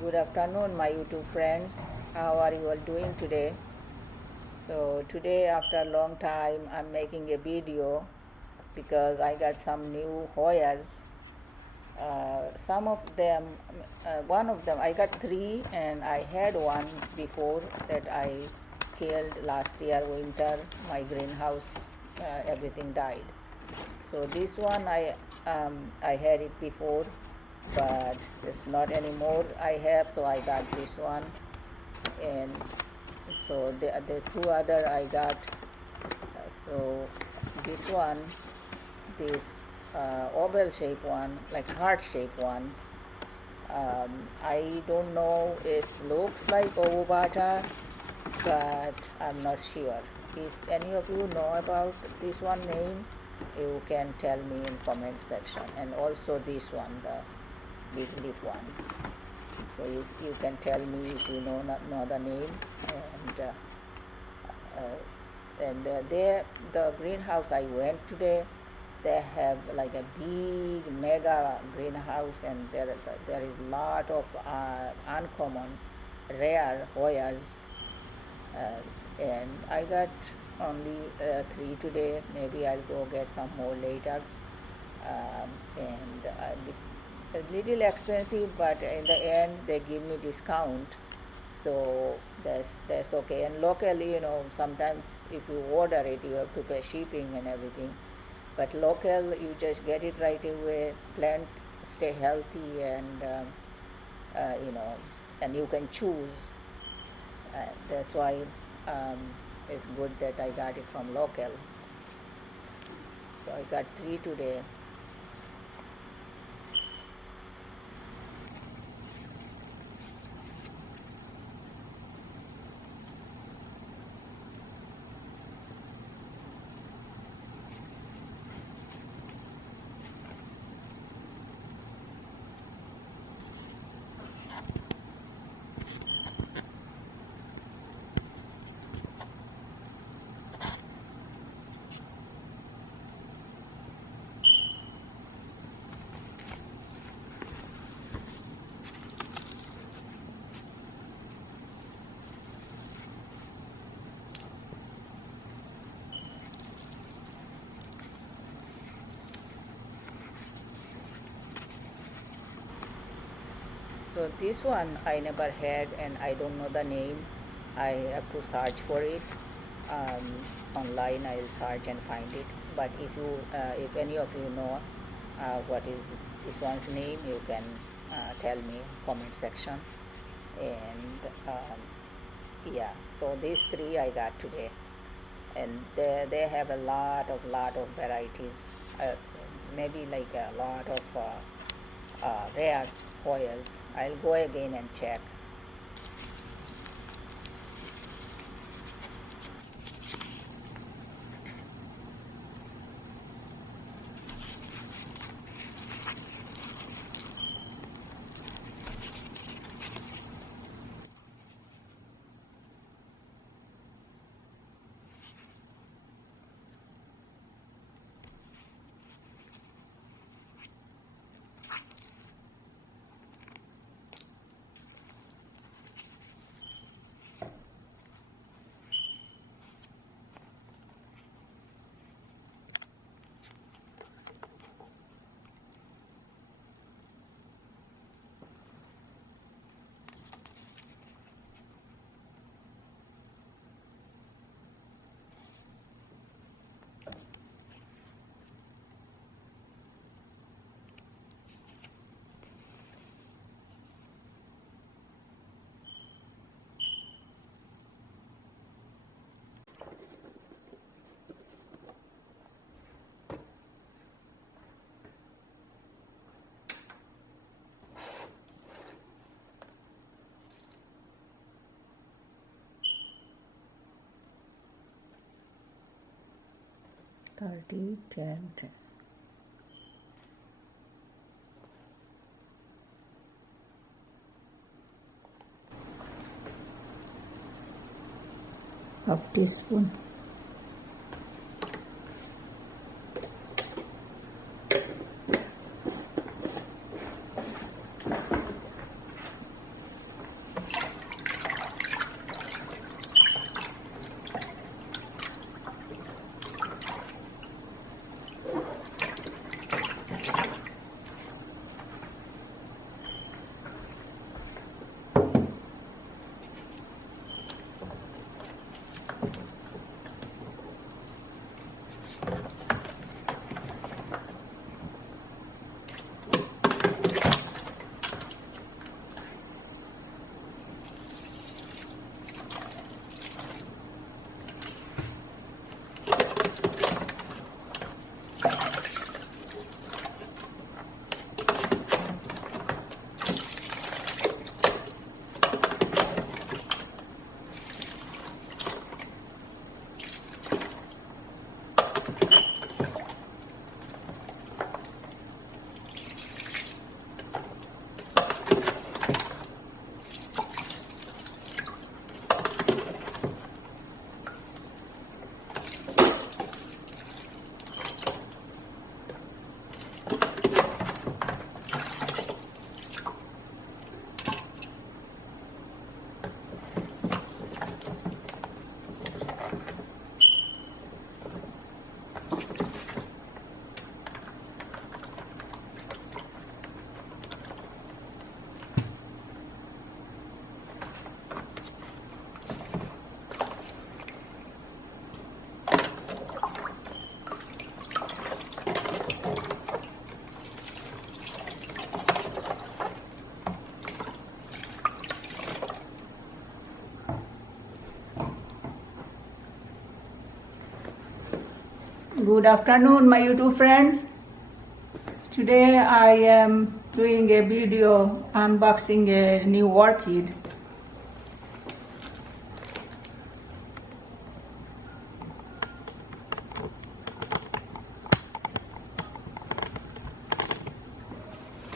Good afternoon, my YouTube friends. How are you all doing today? So today, after a long time, I'm making a video because I got some new Hoyas. Some of them, one of them, I got three, and I had one before that I killed last year winter. My greenhouse, everything died. So this one I had it before, but it's not anymore. I have, so I got this one, and so the two other I got. So this one, this oval shaped one, like heart shaped one. I don't know. It looks like ovata, but I'm not sure. If any of you know about this one name, you can tell me in comment section. And also this one, the big leaf one. So you can tell me if you know the name. And the greenhouse I went today, they have like a big mega greenhouse, and there is a lot of uncommon rare Hoyas, and I got only three today. Maybe I'll go get some more later. And a little expensive, but in the end they give me discount, so that's okay. And locally, sometimes if you order it, you have to pay shipping and everything. But local, you just get it right away. Plant stay healthy, and and you can choose. That's why it's good that I got it from local. So I got three today. So this one I never had, and I don't know the name. I have to search for it online. I'll search and find it. But if any of you know what is this one's name, you can tell me in comment section. And yeah, so these three I got today, and they have a lot of varieties. Maybe like a lot of rare Hoyas. I'll go again and check. Thirty, 10, 10. Half teaspoon. Good afternoon, my YouTube friends. Today I am doing a video unboxing a new orchid.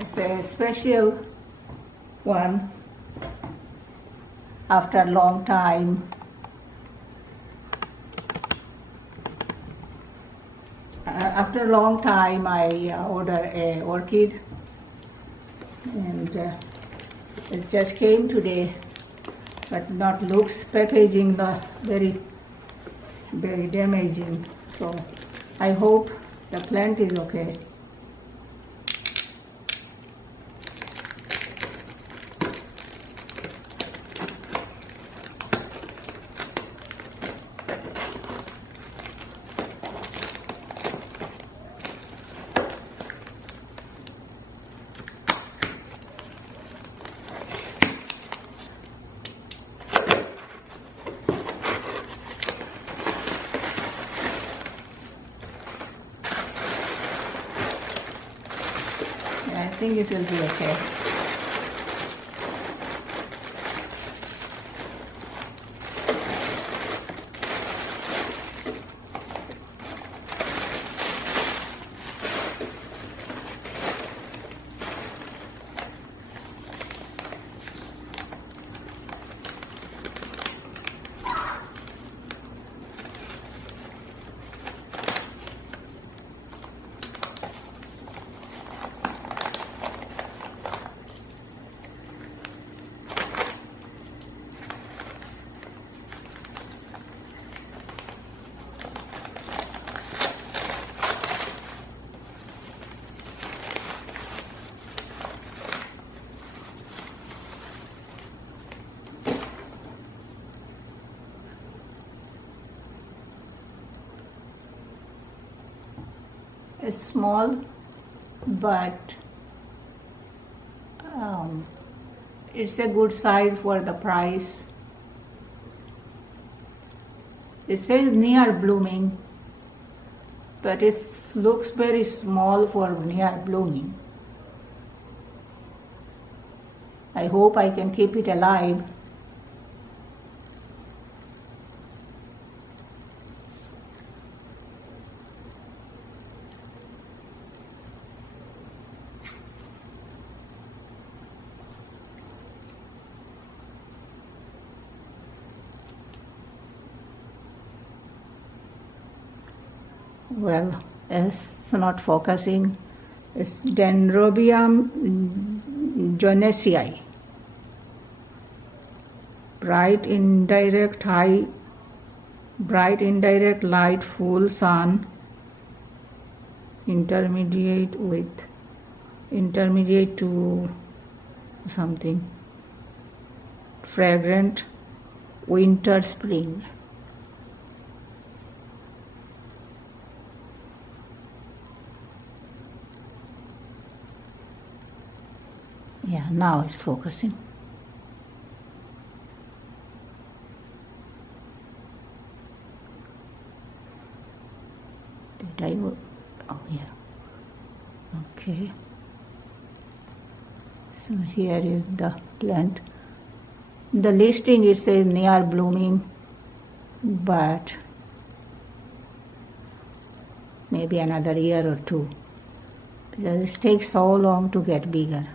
It's a special one after a long time. After a long time, I ordered a orchid, and it just came today, but not looks packaging the very damaging. So I hope the plant is okay. I think it will be okay. It's small, but it's a good size for the price. It says near blooming, but it looks very small for near blooming. I hope I can keep it alive. Well, it's not focusing. It's Dendrobium jonesii. Bright indirect light, full sun, intermediate to something, fragrant, winter, spring. Yeah, now it's focusing. Did I? Oh, yeah. Okay. So here is the plant. The listing, it says near blooming, but maybe another year or two, because it takes so long to get bigger.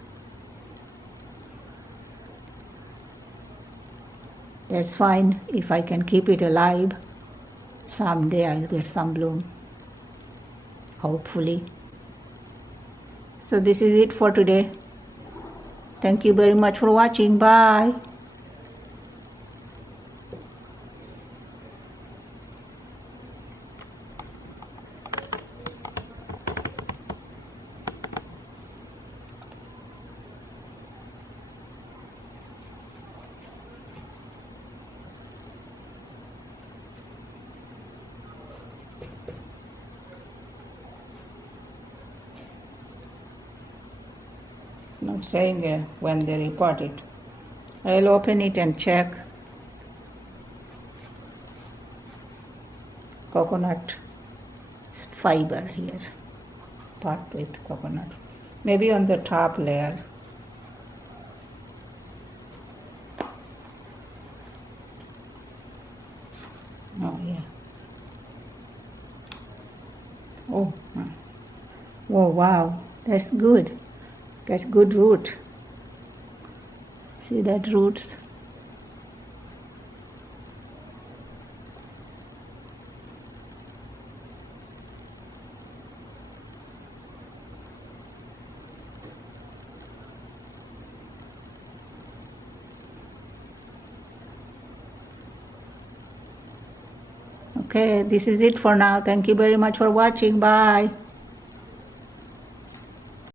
That's fine. If I can keep it alive, someday I'll get some bloom. Hopefully. So this is it for today. Thank you very much for watching. Bye. Not saying when they report it. I'll open it and check. Coconut fiber here, pot with coconut, maybe on the top layer. Oh yeah. Oh, oh wow, that's good. That's good root. See that roots? Okay, this is it for now. Thank you very much for watching. Bye.